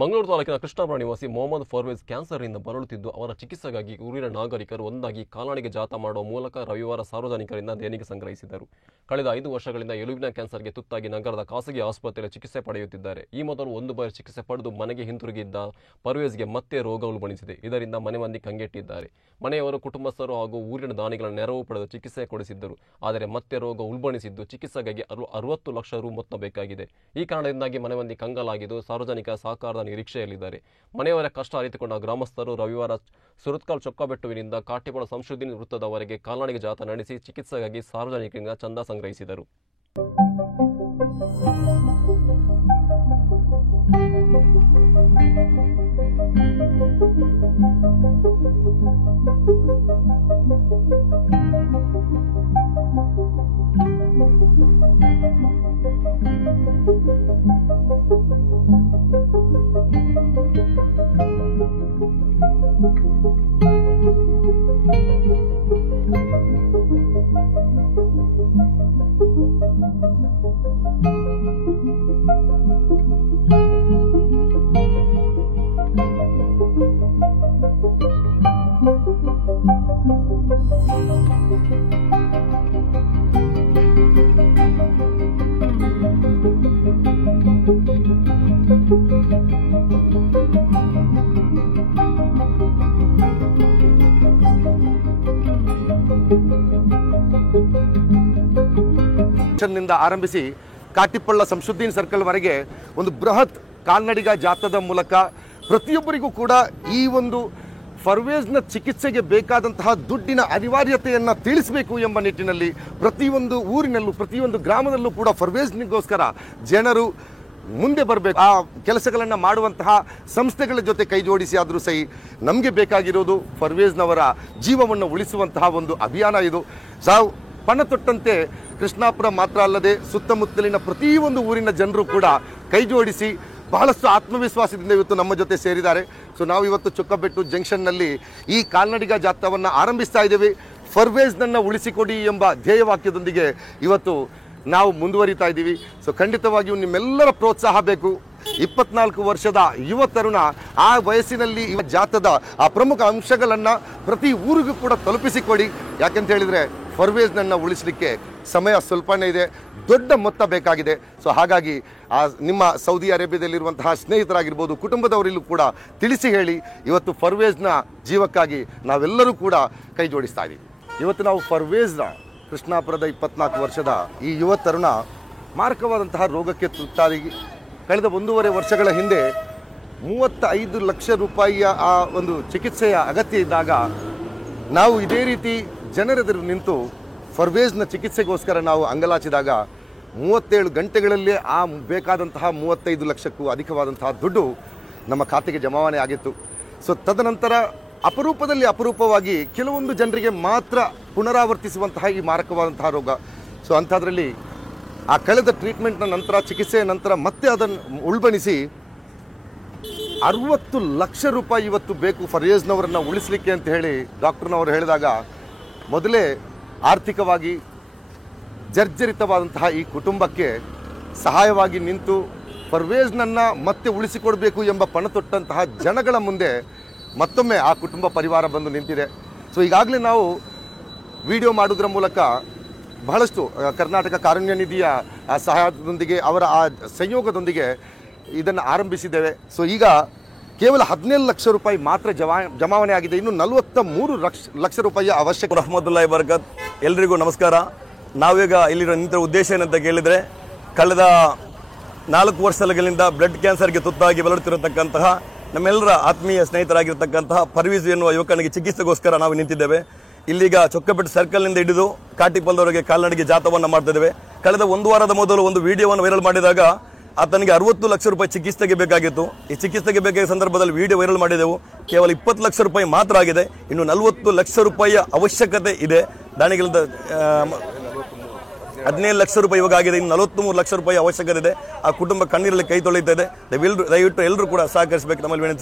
ಮಂಗಳೂರು ತಾಲೂಕಿನ ಕೃಷ್ಣಾಪುರ ನಿವಾಸಿ ಮೊಹಮ್ಮದ್ ಫರ್ವೇಜ್ ಕ್ಯಾನ್ಸರ್ನಿಂದ ಬಳಲುತ್ತಿದ್ದು ಅವರ ಚಿಕಿತ್ಸೆಗಾಗಿ ಊರಿನ ನಾಗರಿಕರು ಒಂದಾಗಿ ಕಾಲ್ನಡಿಗೆ ಜಾಥಾ ಮಾಡುವ ಮೂಲಕ ರವಿವಾರ ಸಾರ್ವಜನಿಕರಿಂದ ದೇಣಿಗೆ ಸಂಗ್ರಹಿಸಿದರು. ಕಳೆದ 5 ವರ್ಷಗಳಿಂದ ಎಲುಬಿನ ಕ್ಯಾನ್ಸರ್ಗೆ ತುತ್ತಾಗಿ ನಗರದ ಖಾಸಗಿ ಆಸ್ಪತ್ರೆಯಲ್ಲಿ ಚಿಕಿತ್ಸೆ ಪಡೆಯುತ್ತಿದ್ದಾರೆ. ಈ ಮೊದಲು 1 ಬಾರಿ ಚಿಕಿತ್ಸೆ ಪಡೆದು ಮನೆಗೆ ಹಿಂತಿರುಗಿದ್ದ ಪರ್ವೇಜ್ಗೆ ಮತ್ತೆ ರೋಗ ಉಲ್ಬಣಿಸಿದೆ. ಇದರಿಂದ ಮನೆ ಮಂದಿ ಕಂಗೆಟ್ಟಿದ್ದಾರೆ. ಮನೆಯವರು, ಕುಟುಂಬಸ್ಥರು ಹಾಗೂ ಊರಿನ ದಾನಿಗಳ ನೆರವು ಪಡೆದು ಚಿಕಿತ್ಸೆ ಕೊಡಿಸಿದ್ದರು. ಆದರೆ ಮತ್ತೆ ರೋಗ ಉಲ್ಬಣಿಸಿದ್ದು ಚಿಕಿತ್ಸೆಗಾಗಿ 60 ಲಕ್ಷ ರು ಮೊತ್ತ ಬೇಕಾಗಿದೆ. ಈ ಕಾರಣದಿಂದಾಗಿ ಮನೆ ಮಂದಿ ಕಂಗಾಲಾಗಿದ್ದು ಸಾರ್ವಜನಿಕ ಸಹಕಾರದ ನಿರೀಕ್ಷೆಯಲ್ಲಿದ್ದಾರೆ. ಮನೆಯವರ ಕಷ್ಟ ಅರಿತುಕೊಂಡ ಗ್ರಾಮಸ್ಥರು ರವಿವಾರ ಸುರತ್ಕಲ್ ಚೊಕ್ಕಬೆಟ್ಟುವಿನಿಂದ ಕಾಟಿಪಾಳ ಸಂಶುದ್ದೀನ್ ವೃತ್ತದವರೆಗೆ ಕಾಲ್ನಡಿಗೆ ಜಾಥಾ ನಡೆಸಿ ಚಿಕಿತ್ಸೆಗಾಗಿ ಸಾರ್ವಜನಿಕರಿಂದ ಚಂದ ಸಂಗ್ರಹಿಸಿದರು. ನಿಂದ ಆರಂಭಿಸಿ ಕಾಟಿಪಳ್ಳ ಸಂಶುದ್ದೀನ್ ಸರ್ಕಲ್ ವರೆಗೆ ಒಂದು ಬೃಹತ್ ಕಾಲ್ನಡಿಗ ಜಾಥಾದ ಮೂಲಕ ಪ್ರತಿಯೊಬ್ಬರಿಗೂ ಕೂಡ ಈ ಒಂದು ಫರ್ವೇಜ್ನ ಚಿಕಿತ್ಸೆಗೆ ಬೇಕಾದಂತಹ ದುಡ್ಡಿನ ಅನಿವಾರ್ಯತೆಯನ್ನು ತಿಳಿಸಬೇಕು ಎಂಬ ನಿಟ್ಟಿನಲ್ಲಿ ಪ್ರತಿಯೊಂದು ಊರಿನಲ್ಲೂ ಪ್ರತಿಯೊಂದು ಗ್ರಾಮದಲ್ಲೂ ಕೂಡ ಫರ್ವೇಜ್ನಿಗೋಸ್ಕರ ಜನರು ಮುಂದೆ ಬರಬೇಕು. ಆ ಕೆಲಸಗಳನ್ನು ಮಾಡುವಂತಹ ಸಂಸ್ಥೆಗಳ ಜೊತೆ ಕೈ ಜೋಡಿಸಿ ಆದರೂ ಸಹಿ ನಮಗೆ ಬೇಕಾಗಿರೋದು ಫರ್ವೇಜ್ನವರ ಜೀವವನ್ನು ಉಳಿಸುವಂತಹ ಒಂದು ಅಭಿಯಾನ. ಇದು ಪಣ ತೊಟ್ಟಂತೆ ಕೃಷ್ಣಾಪುರ ಮಾತ್ರ ಅಲ್ಲದೆ ಸುತ್ತಮುತ್ತಲಿನ ಪ್ರತಿಯೊಂದು ಊರಿನ ಜನರು ಕೂಡ ಕೈ ಜೋಡಿಸಿ ಬಹಳಷ್ಟು ಆತ್ಮವಿಶ್ವಾಸದಿಂದ ಇವತ್ತು ನಮ್ಮ ಜೊತೆ ಸೇರಿದ್ದಾರೆ. ನಾವು ಇವತ್ತು ಚೊಕ್ಕಬೆಟ್ಟು ಜಂಕ್ಷನ್ನಲ್ಲಿ ಈ ಕಾಲ್ನಡಿಗ ಜಾಥಾವನ್ನು ಆರಂಭಿಸ್ತಾ ಇದ್ದೇವೆ. ಫರ್ವೇಜ್ನನ್ನು ಉಳಿಸಿಕೊಡಿ ಎಂಬ ಧ್ಯೇಯವಾಕ್ಯದೊಂದಿಗೆ ಇವತ್ತು ನಾವು ಮುಂದುವರಿತಾ ಇದ್ದೀವಿ. ಖಂಡಿತವಾಗಿಯೂ ನಿಮ್ಮೆಲ್ಲರ ಪ್ರೋತ್ಸಾಹ ಬೇಕು. 24 ವರ್ಷದ ಯುವ ತರುಣ ಆ ವಯಸ್ಸಿನಲ್ಲಿ ಈ ಜಾಥಾದ ಆ ಪ್ರಮುಖ ಅಂಶಗಳನ್ನು ಪ್ರತಿ ಊರಿಗೂ ಕೂಡ ತಲುಪಿಸಿಕೊಡಿ. ಯಾಕಂತ ಹೇಳಿದರೆ ಫರ್ವೇಜ್ನನ್ನು ಉಳಿಸಲಿಕ್ಕೆ ಸಮಯ ಸ್ವಲ್ಪನೇ ಇದೆ, ದೊಡ್ಡ ಮೊತ್ತ ಬೇಕಾಗಿದೆ. ಹಾಗಾಗಿ ನಿಮ್ಮ ಸೌದಿ ಅರೇಬಿಯಾದಲ್ಲಿರುವಂತಹ ಸ್ನೇಹಿತರಾಗಿರ್ಬೋದು, ಕುಟುಂಬದವರಿಗೂ ಕೂಡ ತಿಳಿಸಿ ಹೇಳಿ. ಇವತ್ತು ಫರ್ವೇಜ್ನ ಜೀವಕ್ಕಾಗಿ ನಾವೆಲ್ಲರೂ ಕೂಡ ಕೈ ಜೋಡಿಸ್ತಾ ಇದ್ದೀವಿ. ಇವತ್ತು ನಾವು ಫರ್ವೇಜ್ನ ಕೃಷ್ಣಾಪುರದ 24 ವರ್ಷದ ಈ ಯುವ ತರುಣ ಮಾರಕವಾದಂತಹ ರೋಗಕ್ಕೆ ತುತ್ತಾಗಿ ಕಳೆದ 1.5 ವರ್ಷಗಳ ಹಿಂದೆ 35 ಲಕ್ಷ ರೂಪಾಯಿಯ ಆ ಒಂದು ಚಿಕಿತ್ಸೆಯ ಅಗತ್ಯ ಇದ್ದಾಗ ನಾವು ಇದೇ ರೀತಿ ಜನರೆದುರು ನಿಂತು ಫರ್ವೇಜ್ನ ಚಿಕಿತ್ಸೆಗೋಸ್ಕರ ನಾವು ಅಂಗಲಾಚಿದಾಗ 37 ಗಂಟೆಗಳಲ್ಲೇ ಆ ಬೇಕಾದಂತಹ 35 ಲಕ್ಷಕ್ಕೂ ಅಧಿಕವಾದಂತಹ ದುಡ್ಡು ನಮ್ಮ ಖಾತೆಗೆ ಜಮಾವಣೆ ಆಗಿತ್ತು. ತದನಂತರ ಅಪರೂಪವಾಗಿ ಕೆಲವೊಂದು ಜನರಿಗೆ ಮಾತ್ರ ಪುನರಾವರ್ತಿಸುವಂತಹ ಈ ಮಾರಕವಾದಂತಹ ರೋಗ. ಅಂಥದ್ರಲ್ಲಿ ಆ ಕಳೆದ ಟ್ರೀಟ್ಮೆಂಟ್ನ ನಂತರ, ಚಿಕಿತ್ಸೆಯ ನಂತರ ಮತ್ತೆ ಅದನ್ನು ಉಲ್ಬಣಿಸಿ 60 ಲಕ್ಷ ರೂಪಾಯಿ ಇವತ್ತು ಬೇಕು ಫರ್ವೇಜ್ನವರನ್ನು ಉಳಿಸಲಿಕ್ಕೆ ಅಂತ ಹೇಳಿ ಡಾಕ್ಟರ್ನವರು ಹೇಳಿದಾಗ ಮೊದಲೇ ಆರ್ಥಿಕವಾಗಿ ಜರ್ಜರಿತವಾದಂತಹ ಈ ಕುಟುಂಬಕ್ಕೆ ಸಹಾಯವಾಗಿ ನಿಂತು ಫರ್ವೇಜ್ನನ್ನು ಮತ್ತೆ ಉಳಿಸಿಕೊಡಬೇಕು ಎಂಬ ಪಣ ತೊಟ್ಟಂತಹ ಜನಗಳ ಮುಂದೆ ಮತ್ತೊಮ್ಮೆ ಆ ಕುಟುಂಬ ಪರಿವಾರ ಬಂದು ನಿಂತಿದೆ. ಈಗಾಗಲೇ ನಾವು ವಿಡಿಯೋ ಮಾಡೋದ್ರ ಮೂಲಕ ಬಹಳಷ್ಟು ಕರ್ನಾಟಕ ಕಾರುಣ್ಯ ನಿಧಿಯ ಸಹಾಯದೊಂದಿಗೆ ಅವರ ಆ ಸಂಯೋಗದೊಂದಿಗೆ ಇದನ್ನು ಆರಂಭಿಸಿದ್ದೇವೆ. ಈಗ ಕೇವಲ 17 ಲಕ್ಷ ರೂಪಾಯಿ ಮಾತ್ರ ಜಮಾವಣೆ ಆಗಿದೆ. ಇನ್ನು 43 ಲಕ್ಷ ರೂಪಾಯಿಯ ಅವಶ್ಯಕ. ರಹಮತುಲ್ಲಾಹಿ ಬರ್ಕತ್. ಎಲ್ರಿಗೂ ನಮಸ್ಕಾರ. ನಾವೀಗ ಇಲ್ಲಿ ನಿಂತ ಉದ್ದೇಶ ಏನಂತ ಕೇಳಿದರೆ, ಕಳೆದ 4 ವರ್ಷಗಳಿಂದ ಬ್ಲಡ್ ಕ್ಯಾನ್ಸರ್ಗೆ ತುತ್ತಾಗಿ ಬಳಲುತ್ತಿರತಕ್ಕಂತಹ ನಮ್ಮೆಲ್ಲರ ಆತ್ಮೀಯ ಸ್ನೇಹಿತರಾಗಿರ್ತಕ್ಕಂತಹ ಫರ್ವೇಜ್ ಎನ್ನುವ ಯುವಕನಿಗೆ ಚಿಕಿತ್ಸೆಗೋಸ್ಕರ ನಾವು ನಿಂತಿದ್ದೇವೆ. ಇಲ್ಲಿಗ ಚೊಕ್ಕಬೆಟ್ಟು ಸರ್ಕಲ್ನಿಂದ ಹಿಡಿದು ಕಾಟಿಪಲ್ದವರೆಗೆ ಕಾಲ್ನಡಿಗೆ ಜಾಥಾವನ್ನು ಮಾಡ್ತಿದ್ದೇವೆ. ಕಳೆದ 1 ವಾರದ ಮೊದಲು ಒಂದು ವಿಡಿಯೋವನ್ನು ವೈರಲ್ ಮಾಡಿದಾಗ ಆತನಿಗೆ 60 ಲಕ್ಷ ರೂಪಾಯಿ ಚಿಕಿತ್ಸೆಗೆ ಬೇಕಾಗಿತ್ತು. ಈ ಚಿಕಿತ್ಸೆಗೆ ಬೇಕಾದ ಸಂದರ್ಭದಲ್ಲಿ ವಿಡಿಯೋ ವೈರಲ್ ಮಾಡಿದೆವು. ಕೇವಲ 20 ಲಕ್ಷ ರೂಪಾಯಿ ಮಾತ್ರ ಆಗಿದೆ. ಇನ್ನು 40 ಲಕ್ಷ ರೂಪಾಯಿಯ ಅವಶ್ಯಕತೆ ಇದೆ. ದಾನಿಗಳಿಂದ 17 ಲಕ್ಷ ರೂಪಾಯಿ ಇವಾಗ ಆಗಿದೆ. ಇನ್ನು 43 ಲಕ್ಷ ರೂಪಾಯಿ ಅವಶ್ಯಕತೆ ಇದೆ. ಆ ಕುಟುಂಬ ಕಣ್ಣೀರಲ್ಲಿ ಕೈ ತೊಳೆಯುತ್ತದೆ. ದಯವಿಟ್ಟು ಎಲ್ಲರೂ ಕೂಡ ಸಹಕರಿಸಬೇಕು ನಮ್ಮಲ್ಲಿ ವಿನಂತಿ.